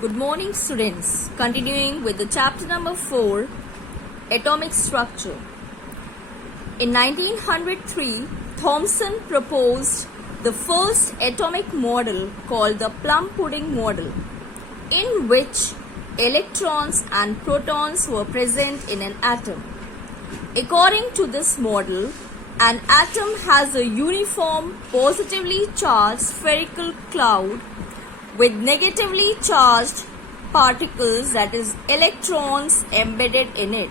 Good morning, students. Continuing with the chapter number 4, Atomic Structure. In 1903, Thomson proposed the first atomic model called the plum pudding model, in which electrons and protons were present in an atom. According to this model, an atom has a uniform positively charged spherical cloud with negatively charged particles, that is electrons, embedded in it.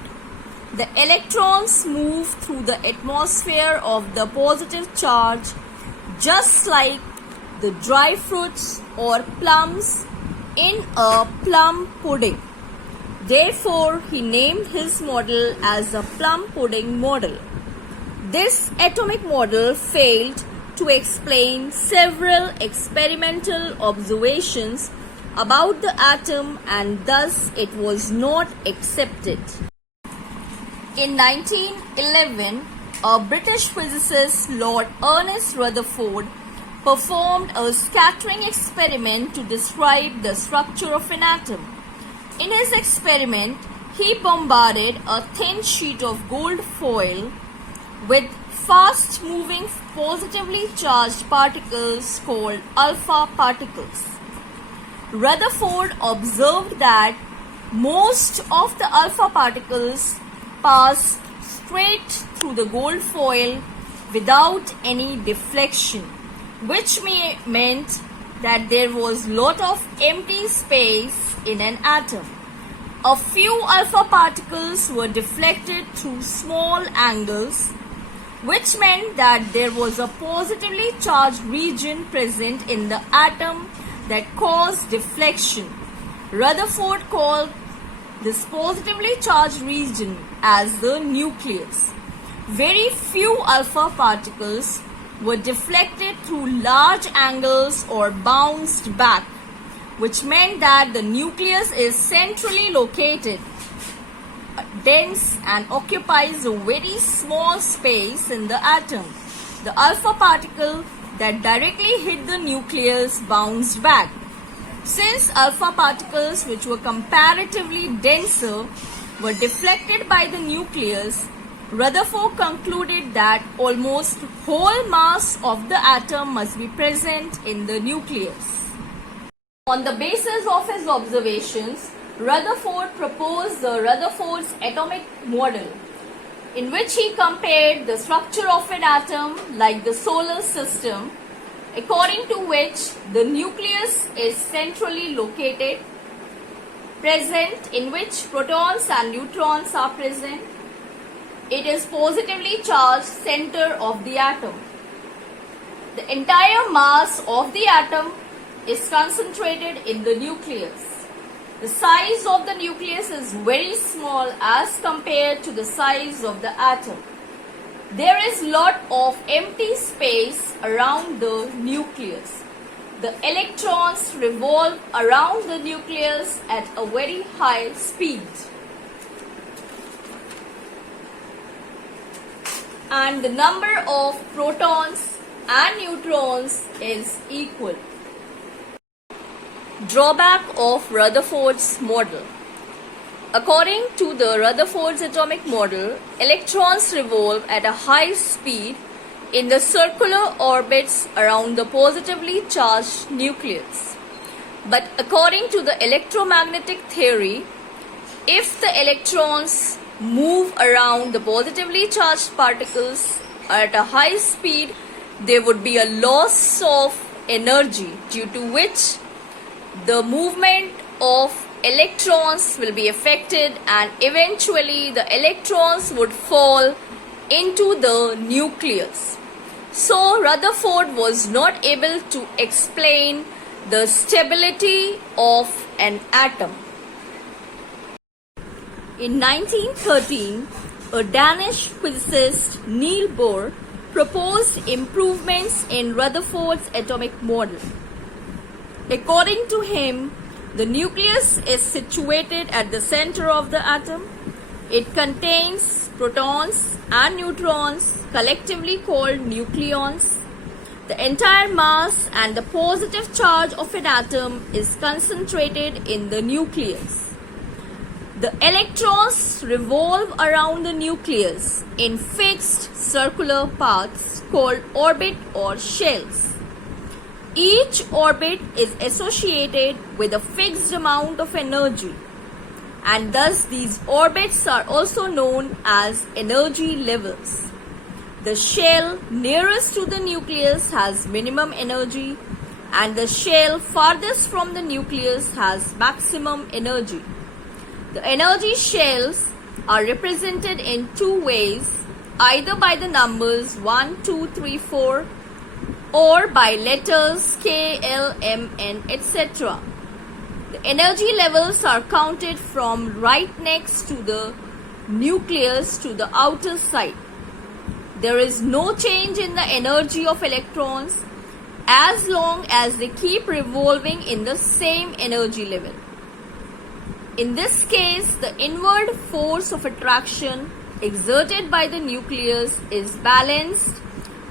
The electrons move through the atmosphere of the positive charge just like the dry fruits or plums in a plum pudding. Therefore, he named his model as the plum pudding model. This atomic model failed to explain several experimental observations about the atom, and thus it was not accepted. In 1911, a British physicist, Lord Ernest Rutherford, performed a scattering experiment to describe the structure of an atom. In his experiment, he bombarded a thin sheet of gold foil with fast-moving positively charged particles called alpha particles. Rutherford observed that most of the alpha particles passed straight through the gold foil without any deflection, which meant that there was lot of empty space in an atom. A few alpha particles were deflected through small angles, which meant that there was a positively charged region present in the atom that caused deflection. Rutherford called this positively charged region as the nucleus. Very few alpha particles were deflected through large angles or bounced back, which meant that the nucleus is centrally located, dense, and occupies a very small space in the atom. The alpha particle that directly hit the nucleus bounced back. Since alpha particles, which were comparatively denser, were deflected by the nucleus, Rutherford concluded that almost whole mass of the atom must be present in the nucleus. On the basis of his observations, Rutherford proposed the Rutherford's atomic model, in which he compared the structure of an atom like the solar system, according to which the nucleus is centrally located, present, in which protons and neutrons are present. It is positively charged center of the atom. The entire mass of the atom is concentrated in the nucleus. The size of the nucleus is very small as compared to the size of the atom. There is lot of empty space around the nucleus. The electrons revolve around the nucleus at a very high speed. And the number of protons and neutrons is equal. Drawback of Rutherford's model. According to the Rutherford's atomic model, electrons revolve at a high speed in the circular orbits around the positively charged nucleus. But according to the electromagnetic theory, if the electrons move around the positively charged particles at a high speed, there would be a loss of energy, due to which the movement of electrons will be affected, and eventually the electrons would fall into the nucleus. So Rutherford was not able to explain the stability of an atom. In 1913, a Danish physicist, Niels Bohr, proposed improvements in Rutherford's atomic model. According to him, the nucleus is situated at the center of the atom. It contains protons and neutrons, collectively called nucleons. The entire mass and the positive charge of an atom is concentrated in the nucleus. The electrons revolve around the nucleus in fixed circular paths called orbit or shells. Each orbit is associated with a fixed amount of energy, and thus these orbits are also known as energy levels. The shell nearest to the nucleus has minimum energy, and the shell farthest from the nucleus has maximum energy. The energy shells are represented in two ways, either by the numbers 1, 2, 3, 4 or by letters K, L, M, N, etc. The energy levels are counted from right next to the nucleus to the outer side. There is no change in the energy of electrons as long as they keep revolving in the same energy level. In this case, the inward force of attraction exerted by the nucleus is balanced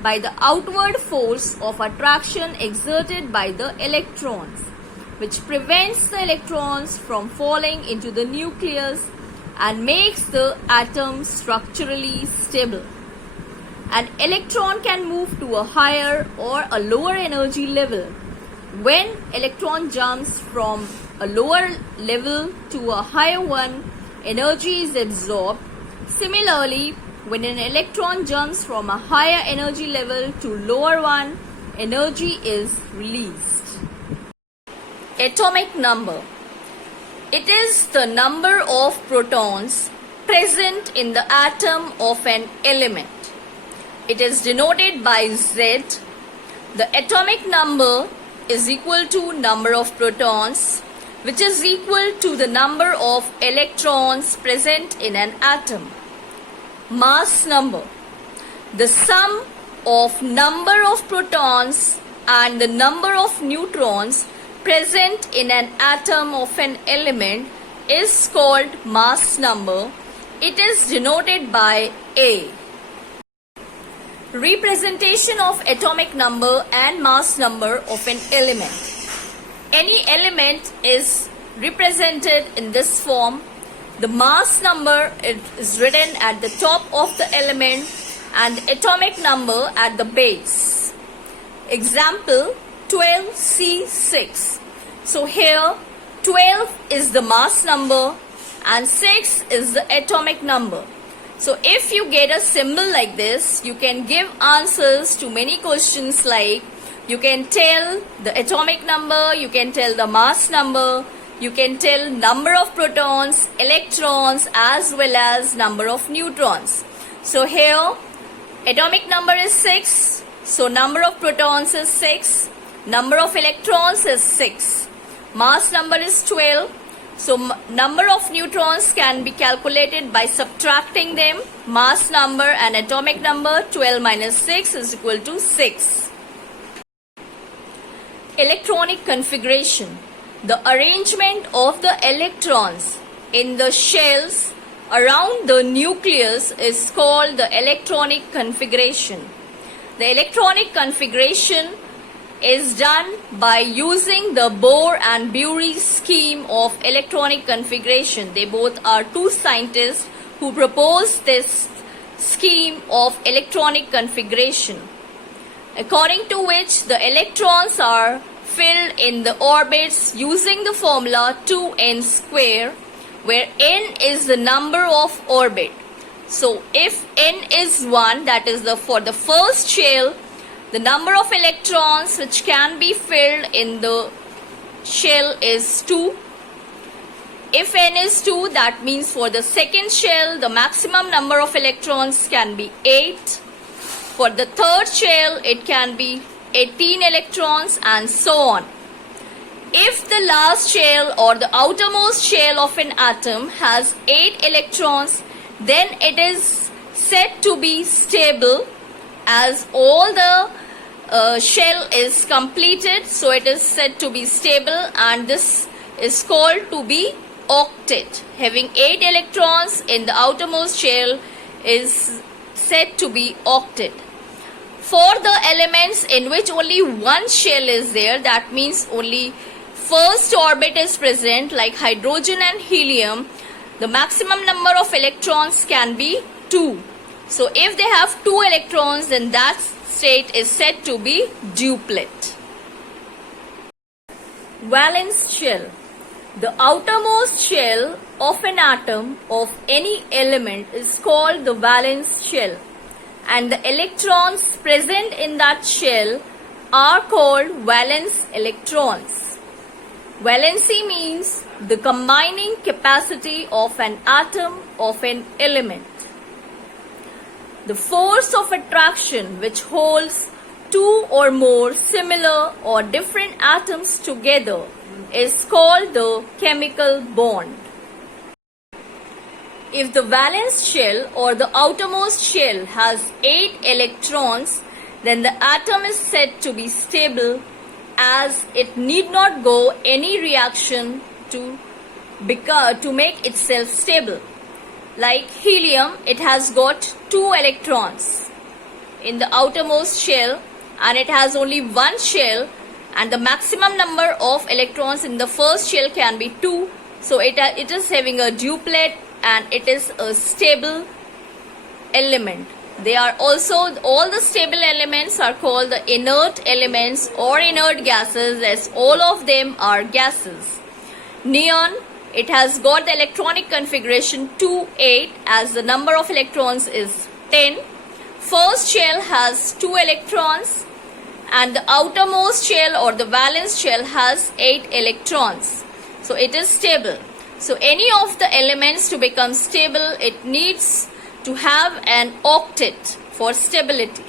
by the outward force of attraction exerted by the electrons, which prevents the electrons from falling into the nucleus and makes the atom structurally stable. An electron can move to a higher or a lower energy level. When electron jumps from a lower level to a higher one, energy is absorbed. Similarly, when an electron jumps from a higher energy level to lower one, energy is released. Atomic number. It is the number of protons present in the atom of an element. It is denoted by Z. The atomic number is equal to number of protons, which is equal to the number of electrons present in an atom. Mass number. The sum of number of protons and the number of neutrons present in an atom of an element is called mass number. It is denoted by A. Representation of atomic number and mass number of an element. Any element is represented in this form. The mass number is written at the top of the element and the atomic number at the base. Example 12C6. So here 12 is the mass number and 6 is the atomic number. So if you get a symbol like this, you can give answers to many questions like you can tell the atomic number, you can tell the mass number, you can tell number of protons, electrons as well as number of neutrons. So here atomic number is 6, so number of protons is 6, number of electrons is 6, mass number is 12. So number of neutrons can be calculated by subtracting them. Mass number and atomic number 12 minus 6 is equal to 6. Electronic configuration. The arrangement of the electrons in the shells around the nucleus is called the electronic configuration. The electronic configuration is done by using the Bohr and Bury scheme of electronic configuration. They both are two scientists who proposed this scheme of electronic configuration, according to which the electrons are filled in the orbits using the formula 2n square, where n is the number of orbit. So if n is 1, that is for the first shell, the number of electrons which can be filled in the shell is 2. If n is 2, that means for the second shell, the maximum number of electrons can be 8. For the third shell, it can be 18 electrons and so on. If the last shell or the outermost shell of an atom has 8 electrons, then it is said to be stable, as all the shell is completed, so it is said to be stable, and this is called to be octet. Having 8 electrons in the outermost shell is said to be octet. For the elements in which only one shell is there, that means only first orbit is present, like hydrogen and helium, the maximum number of electrons can be 2. So if they have 2 electrons, then that state is said to be duplet. Valence shell. The outermost shell of an atom of any element is called the valence shell, and the electrons present in that shell are called valence electrons. Valency means the combining capacity of an atom of an element. The force of attraction which holds two or more similar or different atoms together is called the chemical bond. If the valence shell or the outermost shell has 8 electrons, then the atom is said to be stable, as it need not go any reaction to make itself stable. Like helium, it has got 2 electrons in the outermost shell, and it has only one shell, and the maximum number of electrons in the first shell can be 2. So it is having a duplet, and it is a stable element. They are also, all the stable elements are called the inert elements or inert gases, as all of them are gases. Neon, it has got the electronic configuration 2,8, as the number of electrons is 10. First shell has 2 electrons, and the outermost shell or the valence shell has 8 electrons. So it is stable. So any of the elements to become stable, it needs to have an octet for stability.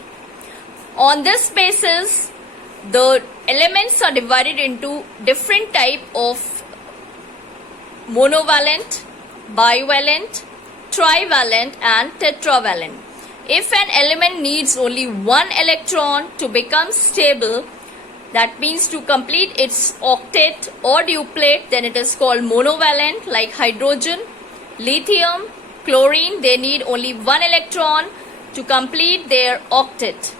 On this basis, the elements are divided into different type of monovalent, bivalent, trivalent and tetravalent. If an element needs only one electron to become stable, that means to complete its octet or duplet, then it is called monovalent, like hydrogen, lithium, chlorine. They need only one electron to complete their octet.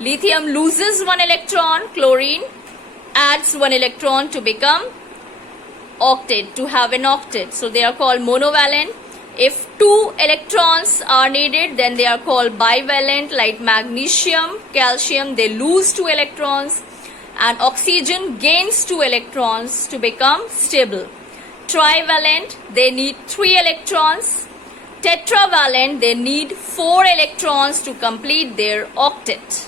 Lithium loses one electron, chlorine adds one electron to become octet, to have an octet. So they are called monovalent. If 2 electrons are needed, then they are called bivalent, like magnesium, calcium, they lose 2 electrons, and oxygen gains 2 electrons to become stable. Trivalent, they need 3 electrons. Tetravalent, they need 4 electrons to complete their octet.